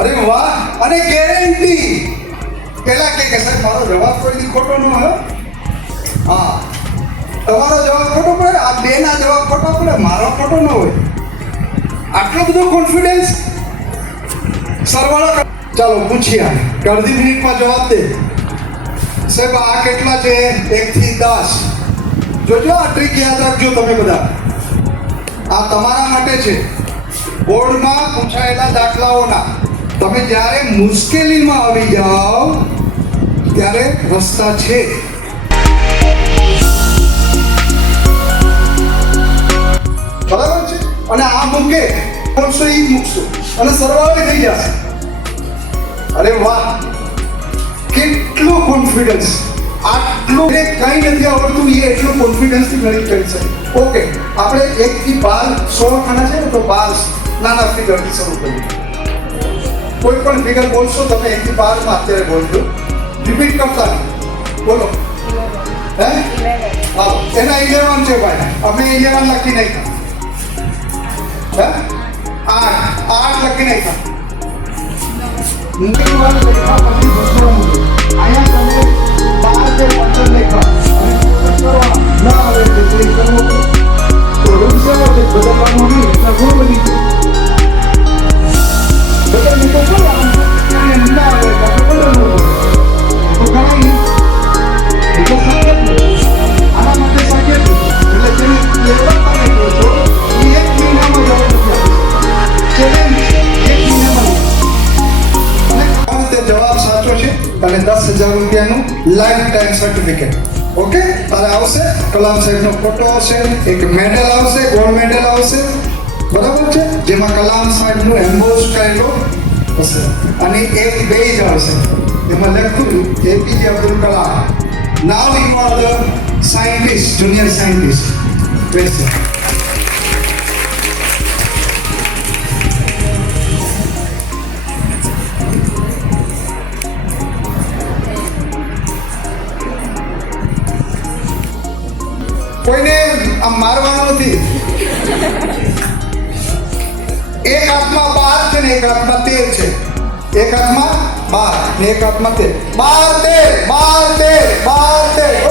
અરે વાહ, અને ગેરંટી. પેલા કે સાહેબ મારો જવાબ કોઈથી ખોટો ન હોય. હા, તમારો જવાબ ખોટો પડે, આ બેના જવાબ ખોટો પડે, મારો ખોટો ન હોય. આટલો બધો કોન્ફિડન્સ. સરવાળો ચાલો પૂછીએ કે અડધી મિનિટમાં જવાબ દે. સાહેબ આ કેટલા છે? 1 થી 10. જોજો આ ટ્રીક યાદ રાખજો તમે બધા. આ તમારા માટે છે. બોર્ડમાં પૂછાયેલા દાખલાઓના તમે જ્યારે મુશ્કેલીમાં આવી જાઓ ત્યારે રસ્તા છે. બરાબર છે? અને આ મૂકે બોલશો એ મૂકશો અને સરવાળે થઈ જશે. અરે વાહ, કેટલો કોન્ફિડન્સ! આટલું કંઈ નથી આવડતું એ એટલું કોન્ફિડન્સથી ગણિત કરી શકે. ઓકે, આપણે 1 થી 12 16 ખાના છે ને, તો 12 નાના ફિગરથી શરૂ કરીએ. કોઈ પણ ફિગર બોલશો તમે 1 થી 12 માં અત્યારે બોલજો. રિપીટ કરતા બોલો. હે હા, એના 11 છે ભાઈ. અમે 11 લખી નાખ્યા. હે 8 લખી નાખ્યા. અને 10,000 રૂપિયાનું લાઈફ ટાઈમ સર્ટિફિકેટ. ઓકે, તારે આવશે. કલામ સાહેબનો ફોટો આવશે, એક મેડલ આવશે, ગોલ્ડ મેડલ આવશે. બરાબર છે? જેમાં કલામ સાહેબનું એમ્બોસ કરેલો હશે અને એક બેજ આવશે. એમાં લખ્યું APJ Abdul Kalam. Now you are the scientist, junior scientist. બેસે. કોઈને આમ મારવાનો નથી. એક હાથમાં 12 છે ને એક હાથમાં 13 છે. એક હાથમાં 12 ને એક હાથમાં 13. 12 13 12 13 12 13.